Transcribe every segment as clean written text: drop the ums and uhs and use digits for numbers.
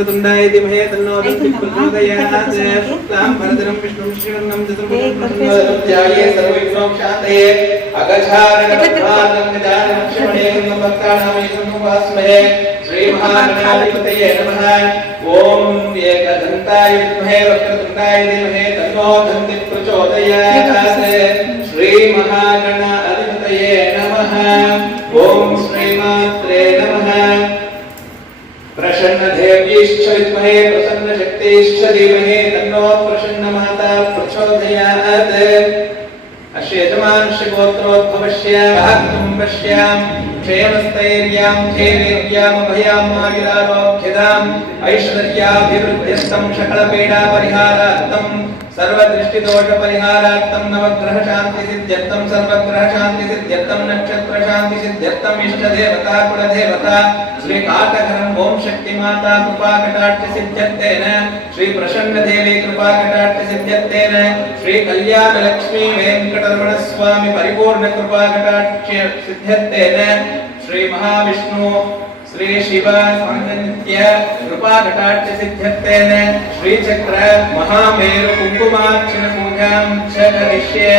तुंडाय दिमहे तन्नो दन्ति प्रचोदयात् शुक्लां वरदनं विष्णुं शरणं चतुर्भुजं ध्याये सर्वविघ्नोपशान्तये अगजाननपद्मानं गजाननं श्रीमणेकं भक्तानां उपास्महे श्रीमहागणाधिपतये नमः। ओम एकदन्ताय विद्महे वक्रतुण्डाय धीमहि तन्नो दन्ति प्रचोदयात् श्रीमहागणाधिपतये नमः। ओम श्रीमात्रे नमः। प्रसन्न देव्यैश्च विद्महे प्रसन्न शक्तिश्च धीमहि तन्नो प्रसन्न माता प्रचोदयात्। अस्य यजमानस्य गोत्रोद्भवस्य कुटुम्बस्यां क्षेमस्थैर्यां धैर्यं अभयम् आयुरारोग्यदाम् ऐश्वर्याभिवृद्ध्यर्थं सकलपीडापरिहारार्थं सर्वदृष्टिदोषपरिहारार्थं नवग्रहशान्तिसिद्ध्यर्थं सर्वग्रहशान्तिसिद्ध्यर्थं नक्षत्रशान्तिसिद्ध्यर्थं इष्टदेवता कुलदेवता श्रीकाटकरं ओम शक्तिमाता कृपाकटाक्षसिद्ध्यर्थेन श्रीप्रसन्नदेवी कृपाकटाक्षसिद्ध्यर्थेन श्रीकल्याणलक्ष्मी वेङ्कटरमण स्वामी परिपूर्णकृपाकटाक्षसिद्ध्यर्थेन श्रीमहाविष्णु श्री शिव सान्निध्य कृपाकटाक्षसिद्ध्यर्थेन श्रीचक्र महामेरु कुङ्कुमार्चन पूजां च करिष्ये।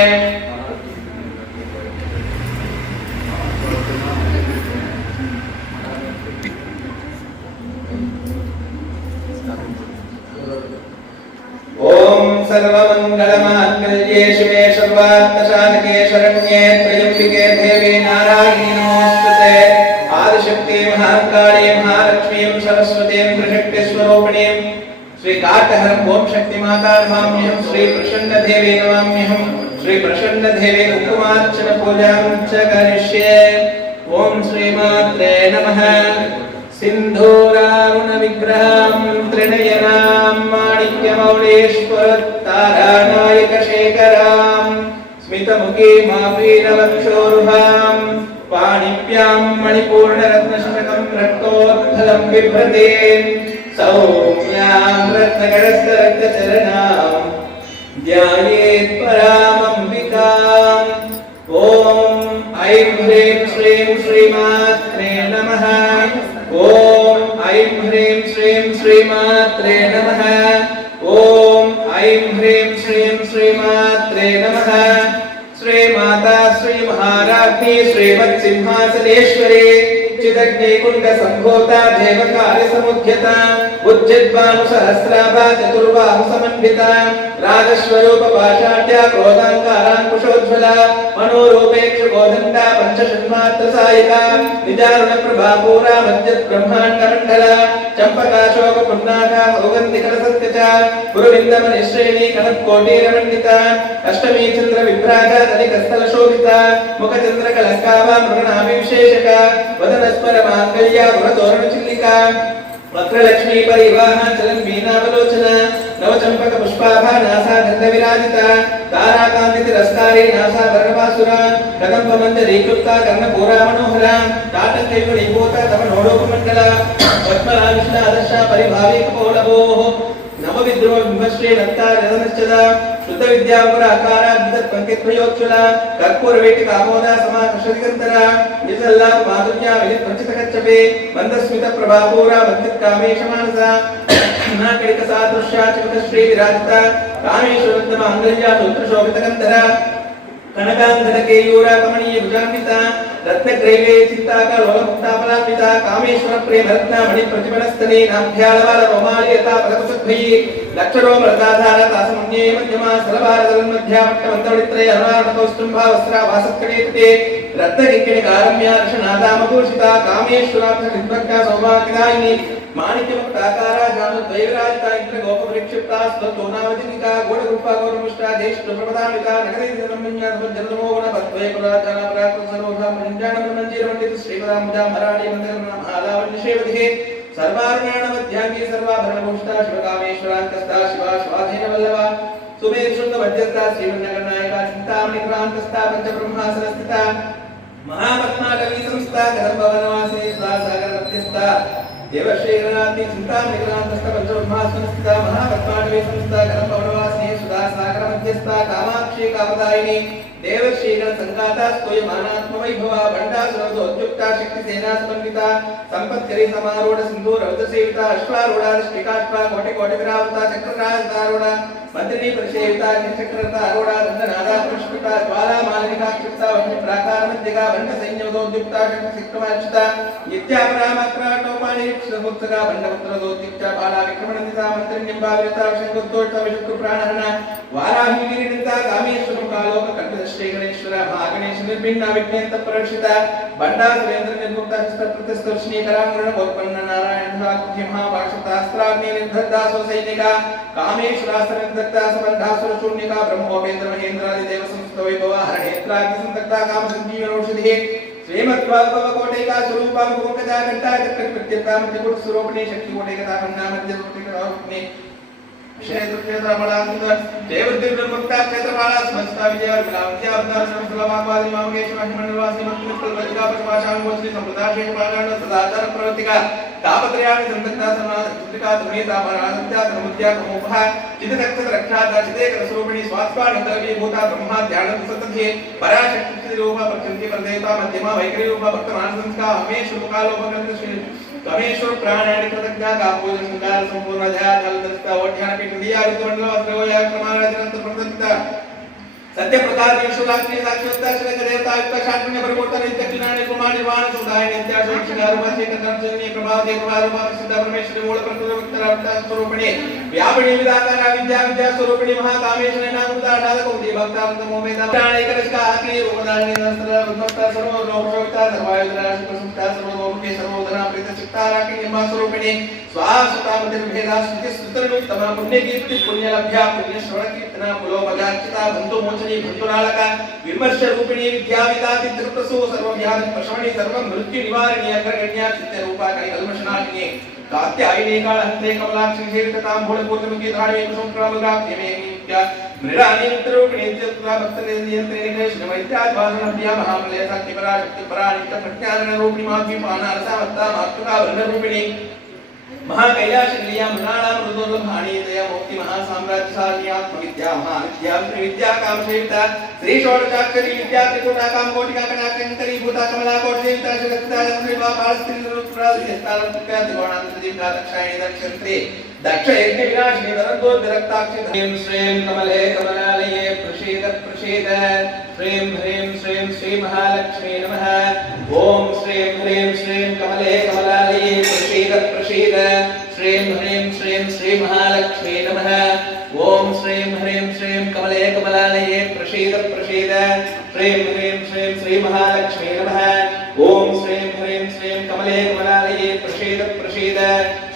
ओम सर्वमंगलमांगल्ये शिवे सर्वार्थसाधके शरण्ये त्र्यंबिके देवी नारायणी नमोस्तुते। आदिशक्ति महाकाली महालक्ष्मी सरस्वती त्रिशक्ति स्वरूपिणीं श्रीकाटहरं ओम शक्ति माता नमाम्यहं श्री प्रसन्न देवी नमाम्यहं श्री प्रसन्न देवी कुङ्कुमार्चन पूजां च करिष्ये। ओम श्रीमात्रे नमः। सिंधूरारुण विग्रहं त्रिनयनां माणिक्यमौलेश्वरतारानायक शेखरां स्मितमुखीमापीनवक्षोरुहां पाणिभ्यां मणिपूर्णरत्नशतकं रक्तोत्थलं बिभ्रतीं सौम्यां रत्नकरस्थरक्तचरणां ध्यायेत् परामम्बिकाम्। ओम ऐं ह्रीं श्रीं श्रीमात्रे नमः। ओम ऐं ह्रीं श्रीं श्रीमात्रे नमः। ओम ऐं ह्रीं श्रीं श्रीमात्रे नमः। श्री माता श्री महाराज्ञी श्रीमत्सिंहासनेश्वरी चिदग्निकुण्ड संभूता देवकार्य समुद्यता उज्जिद्बाहु सहस्राभा चतुर्बाहु समन्विता राजस्वरूप पाषाढ्या क्रोधाङ्काराङ्कुशोज्ज्वला मनोरूपेक्ष गोदण्डा पंचषण्मात्र सायिका निजारुण प्रभापूरा मज्जत् ब्रह्माण्ड मण्डला चंपकाशोक पुन्नाका सौगन्धिकल सत्यचा गुरुविन्दम निश्रेणी कनत्कोटीरमण्डिता अष्टमी चन्द्र विभ्राजा तनिकस्थल शोभिता मुखचन्द्र कलङ्कावा मृगनाभि विशेषका वदनस्पर माङ्गल्या गुणतोरण चिल्लिका वक्रलक्ष्मी परिवाहा चलन मीनावलोचना नवचंपक पुष्पाभा नासा गंध विराजिता ताराकांति तिरस्कारी नासा वर्णपासुरा कदम्ब मंजरी क्लुप्ता कर्णपूरा मनोहरा ताटंकैर्गुणीभूता तव नोडोपमण्डला पद्मराविष्णा आदर्शा परिभावी कपोलभोः नम विद्रोह विभश्रे नत्तार रदनश्चला शुद्ध विद्यापुर आकाराद्ध पंकित्वयोच्छला कर्पूर वेटि कामोदा समाकर्षदिगंतरा निसल्ला माधुर्या विलित पंचितकच्चपे मंदस्मित प्रभापूरा मद्दित कामेश मानसा नाकड़िक सादृश्या चिमत श्री विराजिता कामेश्वरत्न मांगल्या सूत्र शोभितगंधरा कनकांधर केयूरा कमनीय भुजान्विता रत्नग्रैवे चित्ताका लोलमुक्तापलान्विता कामेश्वर प्रेम रत्न मणि प्रतिपलस्तने नाभ्यालवाल रोमालियता पलकसुद्भयि लक्षरोमरताधार तासमन्ये मध्यमा सलभारदलमध्यावट्टमन्तवडित्रय हरवारणकौस्तुम्भा वस्त्रा वासत्कटेतुके रत्नकिङ्किणिकारम्या रशनादामभूषिता कामेश्वराब्धविद्वक्ता सौभाग्यदायिनी माणिक्यमुक्ताकारा जानुद्वैविराजिता इन्द्रगोपवृक्षिप्ता स्वतोनावतिनिका गोडरूपा गौरमुष्टा देशप्रपदामिका नगरीजनमन्या समज्जनमोगुण पद्वैपुराजना पराक्रमसरोधा मञ्जानमञ्जीरमण्डित श्रीपदाम्बुजा मराळी मन्दरमालावण्यशेवधिः सर्वारुणाणमध्याङ्गी सर्वाभरणभूषिता शिवकामेश्वरान्तस्था शिवा स्वाधीनवल्लभा सुमेधुशुद्धमध्यस्था श्रीमन्नगरनायका चिन्तामणिक्रान्तस्था पञ्चब्रह्मासनस्थिता महापद्माटवी संस्था कदम्बवनवासे सागरमध्यस्था देवश्रीगणाति चिन्तामणिक्रान्तस्था पञ्चब्रह्मासनस्थिता महापद्माटवी संस्था कदम्बवनवासे सुधा सागरमध्यस्था कामाक्षी कामदायिनी देवश्रीगण संगाता स्तोयमानात्मवैभवा भण्डासुरदोद्युक्ता शक्तिसेना समन्विता संपत्करी समारूढ सिन्धूर रवतसेविता अश्वारूढा दृष्टिकाश्वा कोटिकोटिविरावृता चक्रराजदारूढा मंत्रिणी परिसेविता चक्ररता आरूढा दण्डनादा पुष्पिता ज्वालामालिका क्षिप्ता वह्नि प्राकारमध्यगा भण्डसैन्यवदोद्युक्ता शक्तिसिक्तमार्चिता नित्यापरामक्राटोपाणि क्षमुक्तगा भण्डपुत्रदोद्युक्ता बाला विक्रमणन्दिता मंत्रिण्यम्बाविरता शङ्कुद्धोष्टा विशुक्तप्राणहरणा वाराहीवीरिणिता कामेश्वरं कालोक श्री गणेश्वर महागणेश निर्भिन्न विज्ञान प्ररक्षिता बंडा सुरेंद्र निर्मुक्ता प्रतिस्तर्शनी करांगण गोपन्न नारायण धाकुति महाभाषतास्त्राग्नि निर्धत्तासो सैनिका कामेश्वरास्त्र निर्धत्ता सबंधासुर शून्यका ब्रह्मोपेंद्र महेंद्र आदि देव संस्कृत वैभव हरणेत्राग्नि संतक्ता काम संजीवन औषधि श्रीमद्भागवत कोटिका स्वरूपं गोकजा घंटा चक्र प्रत्यक्ता मध्यकुट स्वरूपिणी शक्ति कोटिका खंडा मध्य कोटिका क्षेत्रमलांत देवदिव्यमुक्ता क्षेत्रमाला समस्ता विजय विलांत्या अवतार समस्तलवाकवादी मामकेश महिमंडलवासी मंत्रिपल वज्रा पशुपाशांगोत्री संप्रदाय पालन सदाचार प्रवर्तिका तापत्रयाणि संतक्ता समाद चित्रिका तुमेता परानत्या धर्मत्या कमोपहा चित्तसक्त रक्षादा चितेक स्वरूपिणी स्वात्मा नंदवी भूता ब्रह्मा ध्यान सतधे पराशक्ति रूपा प्रचंति परदेवता मध्यमा वैकरी रूपा भक्तमान संस्का हमेश मुकालोपकर्त श्री कमेश्वर प्राणायाम कृतज्ञा कापूज संगार संपूर्ण ध्यान दलदस्ता ओठ्यान पीठ दिया ऋतुमंडल वस्त्रयोया क्रमाराज अनंत प्रकृतिता सत्य प्रकार विश्वरात्रि साक्षात्कार श्री देवता युक्त शांतन्य परिपूर्ण नित्य किनारे कुमार निर्वाण सुधाय नित्य शिक्षार वासे कर्तव्य प्रभाव देव प्रभाव सिद्ध परमेश्वर मूल प्रकृति स्वरूपिणी व्यापिनी विदाकार विद्या विद्या स्वरूपिणी महाकामेश्वरी नामृता नादकोति भक्तांत मोमेदा प्राणिक रसका आत्मी रूपदानी नस्त्र उन्मत्ता सर्व लोकविता सर्वायुधरा सुखसुखता सर्वभौमिके सर्वोधना प्रीत चित्ता राखी निमा स्वरूपिणी स्वासुता मध्य भेदा स्तुति स्तुतिर्मितम पुण्य कीर्ति पुण्य लभ्या पुण्य श्रवण कीर्तना पुलोपगार्चिता बंधु मोचनी बंधुनालका विमर्श रूपिणी विद्याविता चित्रप्रसो सर्वव्याधि प्रशमनी सर्व मृत्यु निवारणी अग्रगण्या चित्त रूपा कलि कल्मषनाशिनी कात्यायनी कालहस्ते कमलाक्षी शीर्षतां भूलपूर्णमुखी धारणी कुसुम प्रमग्राप्ति में नित्य मृडानी नित्यरूपिणी चित्रा भक्तने नियंत्रिणी कृष्ण वैद्याद्वासनभ्या महामलय शक्ति पराशक्ति परानित्य प्रज्ञान रूपिणी माधवी पानारसावत्ता मातृका वर्ण रूपिणी महाकैलाश लीला मृणाला मृदुर्लभाणी दया मुक्ति महासाम्राज्यशालिनी आत्मविद्या महाविद्या विद्या कामसेविता श्री षोडशाक्षरी विद्या त्रिपुटा कामकोटिका कणाकंकरी भूता कमला कोटसेविता शक्तिता श्रीवा पालस्त्री रूपराजिस्तार त्रिगुणांतरिका दक्षायणी दक्षंत्री दक्ष यज्ञ विनाशिनी दरदोद्रक्ताक्षि ह्रीं श्रीं कमले कमलालये प्रसीद प्रसीद श्रीं ह्रीं श्रीं श्री महालक्ष्मी नमः ओम श्रीं ह्रीं श्रीं कमले कमलालये प्रसीद प्रसीद श्रीं ह्रीं श्रीं श्री महालक्ष्मी नमः ओम श्रीं ह्रीं श्रीं कमले कमलालये प्रसीद प्रसीद श्रीं ह्रीं श्रीं श्री महालक्ष्मी नमः ओम श्रीं ह्रीं श्रीं कमले कमलालये प्रसीद प्रसीद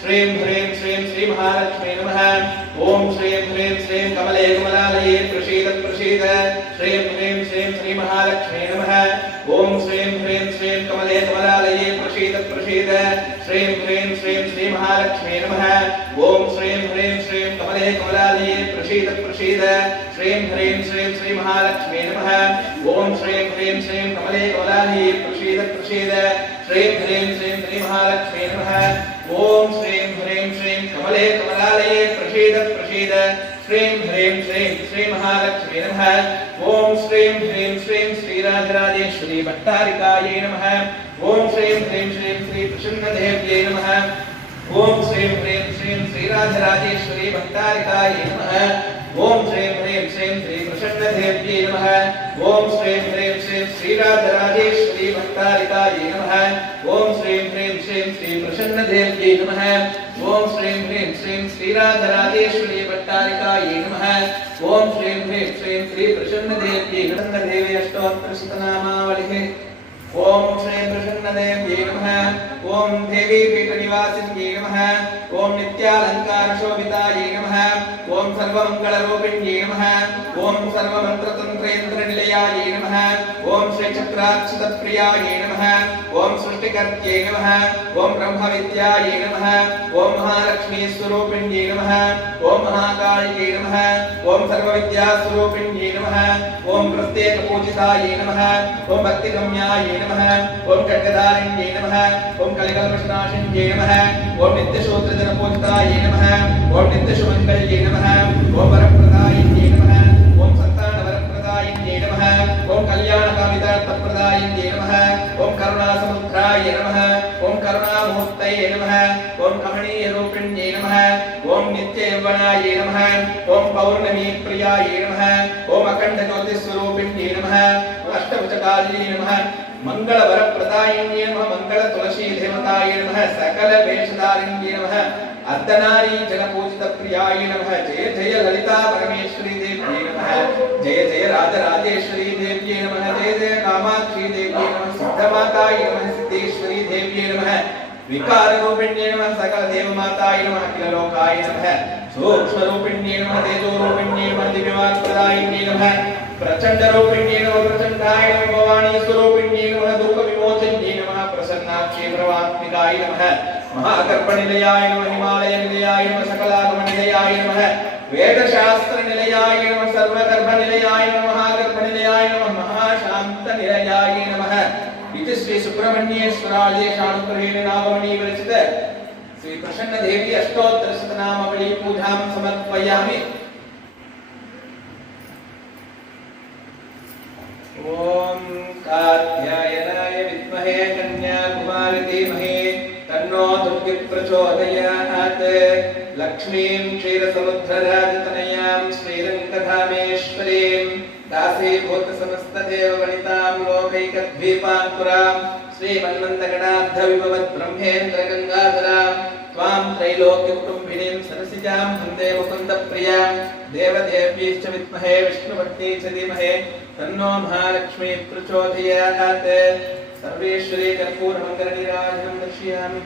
श्रीं ह्रीं श्रीं श्री महालक्ष्मी नमः ओम श्रीं ह्रीं श्रीं कमले कमलालये प्रसीद प्रसीद श्रीं ह्रीं श्रीं श्री महालक्ष्मी नमः ओम श्रीं ह्रीं श्रीं कमले कमलालये प्रसीद प्रसीद श्रीं ह्रीं श्रीं श्री महालक्ष्मी नमः ओम श्रीं ह्रीं श्रीं कमले कमलालये प्रसीद प्रसीद श्रीं ह्रीं श्रीं श्री महालक्ष्मी नमः ओम श्रीं ह्रीं श्रीं कमले कमलालये प्रसीद प्रसीद श्रीं ह्रीं श्रीं श्री महालक्ष्मी नमः ओम श्रीं ह्रीं श्रीं कमले कमलालये प्रसीद प्रसीद श्रीं ह्रीं श्रीं श्री महालक्ष्मी नमः ओम श्रीं ह्रीं श्रीं श्रीराजराजेश्वरी भट्टारिकायै नमः ओम श्रीं ह्रीं श्रीं श्री प्रसन्नदेव्यै नमः ओम श्रीं ह्रीं श्रीं श्रीराजराजेश्वरी भट्टारिकायै नमः ओम श्रीं ह्रीं श्रीं श्री प्रसन्नदेव्यै नमः ओम श्रीं ह्रीं श्रीं श्रीराजराजेश्वरी भट्टारिकायै नमः ओम श्रीं ह्रीं श्रीं श्री प्रसन्नदेव्यै नमः ओम श्रीं ह्रीं श्रीं श्रीराजराजेश्वरी भट्टारिकायै नमः ओम श्रीं ह्रीं श्रीं श्री प्रसन्नदेव्यै नमः अष्टोत्तरशतनामावलिः ओम श्री प्रसन्नदेव्यै नमः ओम देवी पीठनिवासिन्यै नमः ओम नित्यालंकार शोभितायै नमः ओम सर्वमंगलरूपिण्यै नमः ओम सर्वमन्त्रतन्त्रेन्द्रनिलयायै नमः ओम श्री चक्राक्षतप्रियायै नमः ओम सृष्टिकर्त्यै नमः ओम ब्रह्मविद्यायै नमः ओम महालक्ष्मी स्वरूपिण्यै नमः ओम महाकालिकै नमः ओम सर्वविद्यास्वरूपिण्यै नमः ओम प्रत्येकपूजितायै नमः ओम भक्तिगम्यायै नमः ओम खड्गधारिण्यै नमः ओम कलिकल्मषनाशिन्यै नमः ओम नित्यशूद्रजनपूजितायै नमः ओम नित्यशुमङ्गल्यै नमः ओम वरप्रदायिन्यै नमः ओम सन्तानवरप्रदायिन्यै नमः ओम कल्याणकामितार्थप्रदायिन्यै नमः ओम करुणासमुद्राय नमः ओम करुणामूर्तये नमः ओम कमनीयरूपिण्यै नमः ओम नित्ययौवनाय नमः ओम पौर्णमीप्रियाय नमः ओम अखण्डज्योतिस्वरूपिण्यै नमः अष्टभुजकालिन्यै नमः मंगल वरप्रदायिन्यै नमः मंगल तुलसी देवताय नमः सकल वेशधारिण्यै नमः अर्धनारी जनपूजित प्रियाय नमः जय जय ललिता परमेश्वरी देव्यै नमः जय जय राजराजेश्वरी देव्यै नमः जय जय कामाक्षी देव्यै नमः सिद्धमाताय नमः सिद्धेश्वरी देव्यै नमः विकाररूपिण्यै नमः सकल देवमाताय नमः अखिललोकाय नमः सूक्ष्मरूपिण्यै नमः तेजोरूपिण्यै नमः दिव्यवाक्प्रदायिन्यै नमः प्रचंडरूपिण्यै नमः प्रचंडाय नमः भवानी स्वरूपिण्यै नमः दुःखविमोचन्यै नमः प्रसन्नाक्षी प्रवात्मिकाय नमः महाकर्पनिलयाय नमः हिमालयनिलयाय नमः सकलागमनिलयाय नमः वेदशास्त्रनिलयाय नमः सर्वगर्भनिलयाय नमः महागर्भनिलयाय नमः महाशान्तनिलयाय नमः इति श्री सुब्रह्मण्येश्वरादेशानुग्रहेण नाममणि विरचित श्री प्रसन्न देवी अष्टोत्तरशतनामावली पूजां समर्पयामि। ओम कात्यायनाय विद्महे कन्याकुमारी धीमहि तन्नो दुर्गे प्रचोदयात् लक्ष्मीं क्षीरसमुद्रराजतनयां श्रीरङ्गधामेश्वरीं दासीभूत समस्तदेववनितां लोकैकद्वीपाङ्कुरां श्रीमन्नन्दगणाब्धविभवत् ब्रह्मेन्द्र गङ्गाधरां त्वां त्रैलोक्यकुटुम्बिनीं सरसिजां वन्दे मुकुन्दप्रियां देवदेव्यैश्च विद्महे विष्णुपत्नी च धीमहि तन्नो महालक्ष्मी प्रचोदयात्। सर्वेश्वरी कर्पूरमङ्गलनीराजनं दर्शयामि।